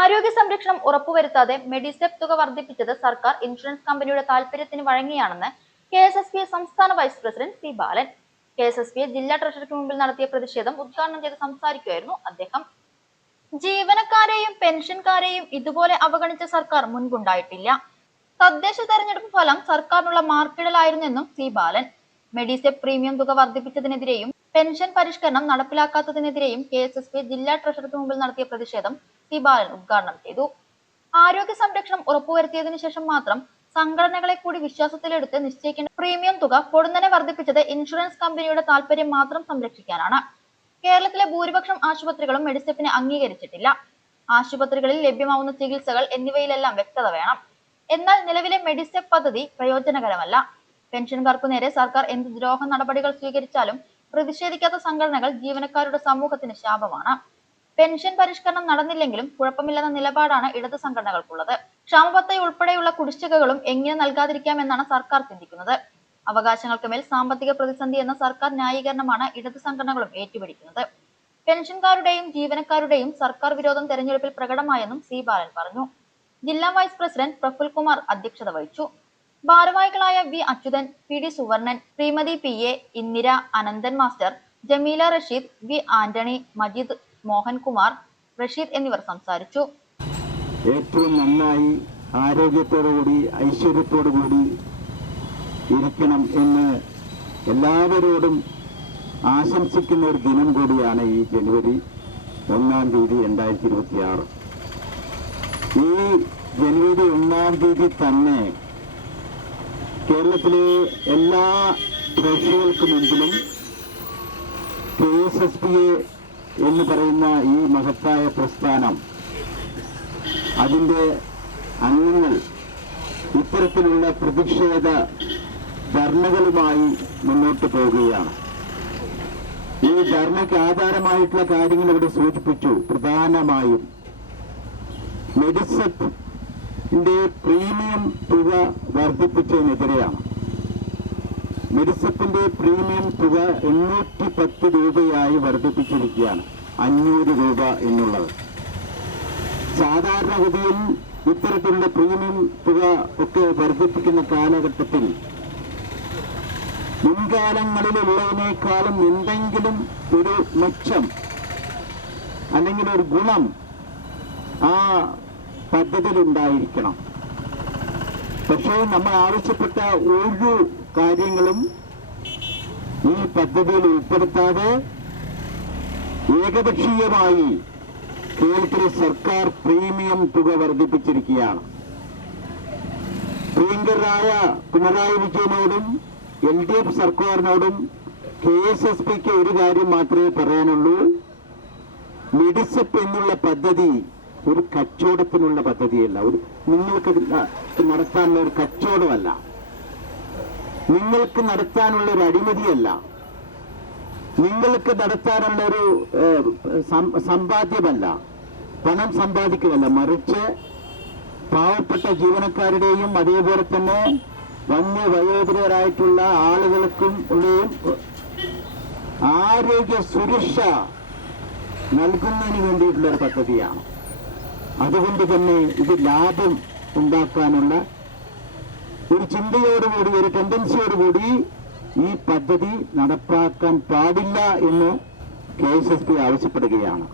ആരോഗ്യ സംരക്ഷണം ഉറപ്പുവരുത്താതെ മെഡിസെപ് തുക വർദ്ധിപ്പിച്ചത് സർക്കാർ ഇൻഷുറൻസ് കമ്പനിയുടെ താൽപര്യത്തിന് വഴങ്ങിയാണെന്ന് കെ എസ് എസ് പി സംസ്ഥാന vice president C Balan. K S S P ജില്ലാ ട്രഷറിക്ക് മുമ്പിൽ നടത്തിയ പ്രതിഷേധം ഉദ്ഘാടനം ചെയ്ത് സംസാരിക്കുകയായിരുന്നു അദ്ദേഹം. ജീവനക്കാരെയും പെൻഷൻകാരെയും ഇതുപോലെ അവഗണിച്ച സർക്കാർ മുൻപുണ്ടായിട്ടില്ല. തദ്ദേശ തെരഞ്ഞെടുപ്പ് ഫലം സർക്കാരിനുള്ള മാർക്കിടലായിരുന്നെന്നും സി ബാലൻ. മെഡിസെപ് പ്രീമിയം തുക വർദ്ധിപ്പിച്ചതിനെതിരെയും പെൻഷൻ പരിഷ്കരണം നടപ്പിലാക്കാത്തതിനെതിരെയും കെ എസ് എസ് പി ജില്ലാ ട്രഷറിക്ക് മുമ്പിൽ നടത്തിയ പ്രതിഷേധം സി ബാലൻ ഉദ്ഘാടനം ചെയ്തു. ആരോഗ്യ സംരക്ഷണം ഉറപ്പുവരുത്തിയതിനു ശേഷം മാത്രം സംഘടനകളെ കൂടി വിശ്വാസത്തിലെടുത്ത് നിശ്ചയിക്കേണ്ട പ്രീമിയം തുക പൊടുന്നനെ വർദ്ധിപ്പിച്ചത് ഇൻഷുറൻസ് കമ്പനിയുടെ താൽപര്യം മാത്രം സംരക്ഷിക്കാനാണ്. കേരളത്തിലെ ഭൂരിപക്ഷം ആശുപത്രികളും മെഡിസെപ്പിനെ അംഗീകരിച്ചിട്ടില്ല. ആശുപത്രികളിൽ ലഭ്യമാവുന്ന ചികിത്സകൾ എന്നിവയിലെല്ലാം വ്യക്തത വേണം. എന്നാൽ നിലവിലെ മെഡിസെപ്പ് പദ്ധതി പ്രയോജനകരമല്ല. പെൻഷൻകാർക്കു നേരെ സർക്കാർ എന്ത് ദ്രോഹ നടപടികൾ സ്വീകരിച്ചാലും പ്രതിഷേധിക്കാത്ത സംഘടനകൾ ജീവനക്കാരുടെ സമൂഹത്തിന് ശാപമാണ്. പെൻഷൻ പരിഷ്കരണം നടന്നില്ലെങ്കിലും കുഴപ്പമില്ലെന്ന നിലപാടാണ് ഇടത് സംഘടനകൾക്കുള്ളത്. ക്ഷാമപത്ത ഉൾപ്പെടെയുള്ള കുടിശ്ശികകളും എങ്ങനെ നൽകാതിരിക്കാമെന്നാണ് സർക്കാർ ചിന്തിക്കുന്നത്. അവകാശങ്ങൾക്ക് മേൽ സാമ്പത്തിക പ്രതിസന്ധി എന്ന സർക്കാർ ന്യായീകരണമാണ് ഇടത് സംഘടനകളും ഏറ്റുപിടിക്കുന്നത്. പെൻഷൻകാരുടെയും ജീവനക്കാരുടെയും സർക്കാർ വിരോധം തെരഞ്ഞെടുപ്പിൽ പ്രകടമായെന്നും സി ബാലൻ പറഞ്ഞു. ജില്ലാ വൈസ് പ്രസിഡന്റ് പ്രഫുൽ കുമാർ അധ്യക്ഷത വഹിച്ചു. ഭാരവാഹികളായ V Achuthan P D Suvarnan Shrimati P A Indira Ananthan master Jameela Rasheed V Antony Majeed Mohankumar Rasheed എന്നിവർ സംസാരിച്ചു. ഏറ്റവും നന്നായി ആരോഗ്യത്തോടുകൂടി ഐശ്വര്യത്തോടുകൂടി ഇരിക്കണം എന്ന് എല്ലാവരോടും ആശംസിക്കുന്ന ഒരു ദിനം കൂടിയാണ് ഈ ജനുവരി ഒന്നാം തീയതി രണ്ടായിരത്തി ഇരുപത്തി ആറ് ഈ ജനുവരി ഒന്നാം തീയതി തന്നെ കേരളത്തിലെ എല്ലാ പ്രേക്ഷകർക്ക് മുമ്പിലും K S S P A എന്ന് പറയുന്ന ഈ മഹത്തായ പ്രസ്ഥാനം അതിന്റെ അംഗങ്ങൾ ഇത്തരത്തിലുള്ള പ്രതിഷേധ ധർണകളുമായി മുന്നോട്ട് പോവുകയാണ് ഈ ധർണയ്ക്ക് ആധാരമായിട്ടുള്ള കാര്യങ്ങൾ ഇവിടെ സൂചിപ്പിച്ചു. പ്രധാനമായും മെഡിസെപ്പിന്റെ പ്രീമിയം തുക വർദ്ധിപ്പിച്ചതിനെതിരെയാണ്. മെഡിസെപ്പിന്റെ പ്രീമിയം തുക എണ്ണൂറ്റി പത്ത് രൂപയായി വർദ്ധിപ്പിച്ചിരിക്കുകയാണ്. അഞ്ഞൂറ് രൂപ എന്നുള്ളത്. സാധാരണഗതിയിൽ ഇത്തരത്തിലുള്ള പ്രീമിയം തുക ഒക്കെ വർദ്ധിപ്പിക്കുന്ന കാലഘട്ടത്തിൽ മുൻകാലങ്ങളിലുള്ളതിനേക്കാളും എന്തെങ്കിലും ഒരു മെച്ചം അല്ലെങ്കിൽ ഒരു ഗുണം ആ പദ്ധതിയിൽ ഉണ്ടായിരിക്കണം പക്ഷേ നമ്മൾ ആവശ്യപ്പെട്ട ഒരു കാര്യങ്ങളും ഈ പദ്ധതിയിൽ ഉൾപ്പെടുത്താതെ ഏകപക്ഷീയമായി കേരളത്തിലെ സർക്കാർ പ്രീമിയം തുക വർദ്ധിപ്പിച്ചിരിക്കുകയാണ്. പ്രിയങ്കരായ പിണറായി വിജയനോടും എൽ ഡി എഫ് സർക്കാരിനോടും കെ എസ് എസ് പിക്ക് ഒരു കാര്യം മാത്രമേ പറയാനുള്ളൂ. മെഡിസപ്പ് എന്നുള്ള പദ്ധതി ഒരു കച്ചവടത്തിനുള്ള പദ്ധതിയല്ല. ഒരു നിങ്ങൾക്ക് നടത്താനുള്ള ഒരു കച്ചവടമല്ല. നിങ്ങൾക്ക് നടത്താനുള്ള ഒരു അഴിമതിയല്ല. നിങ്ങൾക്ക് നടത്താനുള്ള ഒരു സമ്പാദ്യമല്ല. പണം സമ്പാദിക്കുകയല്ല. മറിച്ച് പാവപ്പെട്ട ജീവനക്കാരുടെയും അതേപോലെ തന്നെ വന്യ വയോധികരായിട്ടുള്ള ആളുകൾക്കും ഉള്ളയും ആരോഗ്യ സുരക്ഷ നൽകുന്നതിന് വേണ്ടിയിട്ടുള്ള ഒരു പദ്ധതിയാണ്. അതുകൊണ്ട് തന്നെ ഇത് ലാഭം ഉണ്ടാക്കാനുള്ള ഒരു ചിന്തയോടുകൂടി ഒരു ടെൻഡൻസിയോടുകൂടി ഈ പദ്ധതി നടപ്പാക്കാൻ പാടില്ല എന്ന് കെ എസ് എസ് പി ആവശ്യപ്പെടുകയാണ്.